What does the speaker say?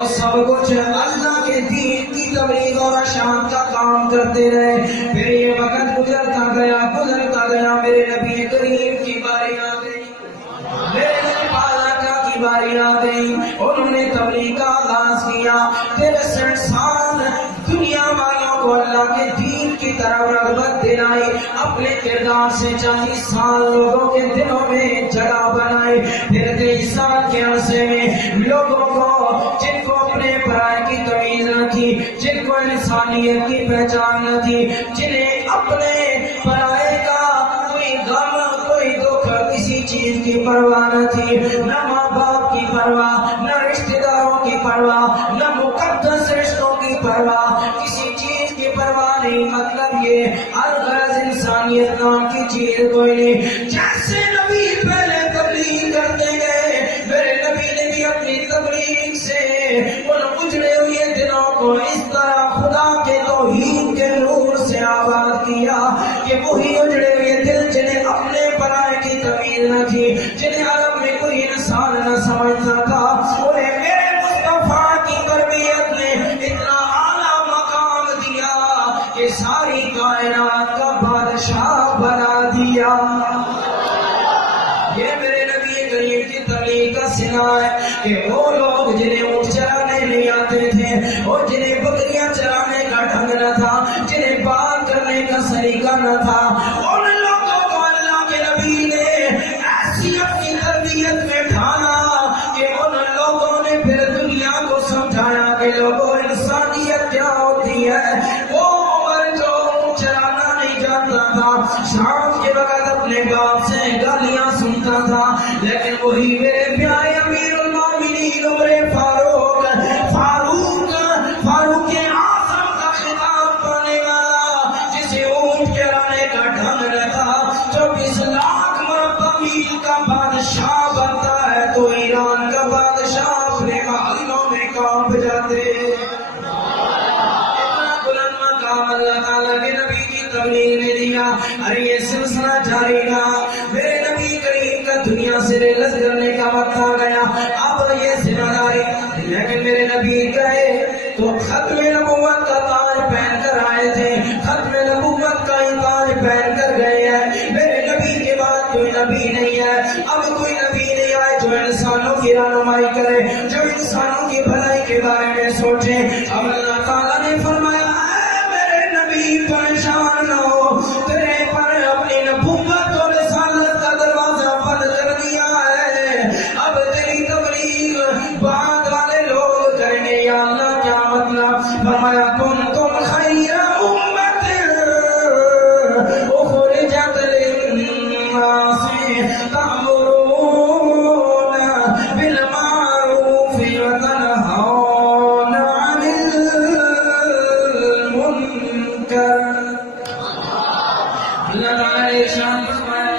سب کچھ اللہ کے دین کی تبلیغ اور اشاعت کا کام کرتے رہے. پھر یہ وقت گزرتا گیا میرے نبی کریم کی باری آ گئی, میرے نبی پاک کی باری آ گئی. انہوں نے تبلیغ کا آغاز کیا. 63 سال دنیا والوں کو اللہ کے دین کی طرف رغبت دلائی. اپنے کردار سے 40 سال لوگوں کے دلوں میں جگہ بنائی. پھر 23 سال کے عرصے میں لوگوں کو, جن کو اپنے پرائے کی تمیز نہ تھی, جن کو انسانیت کی پہچان نہ تھی, جنہیں اپنے پرائے کا کوئی غم کوئی دکھ کسی چیز کی پرواہ نہ تھی, نہ ماں باپ کی پرواہ, نہ رشتہ داروں کی پرواہ, نہ مقدس رشتوں کی پرواہ, کسی چیز کی پرواہ نہیں. مطلب یہ الغرض انسانیت نام کی چیز کوئی نہیں. جیسے نبی پہلے تبلیغ کرتے گئے, میرے نبی نے بھی اپنی تبلیغ سے ان اجڑے ہوئے دلوں کو اس طرح خدا کے توحید کے نور سے آباد کیا کہ وہی اجڑے ہوئے دل جنہیں اپنے پرائے کی تمیز نہ تھی, جنہیں عالم میں کوئی انسان نہ سمجھتا تھا, انہیں میرے مصطفیٰ کی تربیت نے اتنا اعلیٰ مقام دیا کہ ساری کائنات کا بادشاہ بنا دیا. یہ میرے نبی کریم کی تبلیغ کا سلا ہے کہ وہ لوگ جنہیں اونٹ چرانے نہیں آتے تھے, اور جنہیں بکریاں چرانے کا ڈھنگ نہ تھا, جنہیں بات کرنے کا سلیقہ نہ تھا, ان لوگوں کو اللہ کے نبی نے ایسی اپنی تربیت میں ڈھالا کہ ان لوگوں نے پھر دنیا کو سمجھایا کہ لوگوں انسانیت کیا ہوتی ہے. وہ عمر جو اونٹ چرانا نہیں جانتا تھا, شام کے وقت اپنے باپ سے گالیاں سنتا تھا, لیکن وہی میرے پیارے امیر المومنین عمر فاروق اعظم کا خطاب پانے والا, جسے اونٹ چرانے کا ڈھنگ نہ تھا, 24 لاکھ مربع میل کا بادشاہ بنتا ہے تو ایران کا بادشاہ اپنے محلوں میں کانپ جاتے. اتنا بلند مقام اللہ تعالیٰ کے نبی کی تبلیغ نے دیا. ارے یہ سلسلہ جاری رہا. میرے نبی کریم کا دنیا سے رخصت کرنے کا وقت آ گیا. اب یہ ذمہ داری, لیکن میرے نبی گئے تو ختم نبوت کا تاج پہن کر آئے تھے, ختم نبوت کا ہی تاج پہن کر گئے ہیں. میرے نبی کے بعد کوئی نبی نہیں ہے. اب کوئی نبی نہیں آئے جو انسانوں کی رہنمائی کرے, جو انسانوں کی بھلائی کے بارے میں سوچے. اب اللہ تعالیٰ نے فرمایا اے میرے نبی پریشان نہ ہو, تیرے پر اپنی نبوت اور رسالت کا دروازہ بند کر دیا ہے. اب تیری تبلیغ بعد والے لوگ کریں گے. یا اللہ کیا مطلب؟ فرمایا تم خیر امت اخرجت للناس تأمرون بالمعروف وتنهون عن المنکر. اللہ تعالیٰ نے ارشاد فرمایا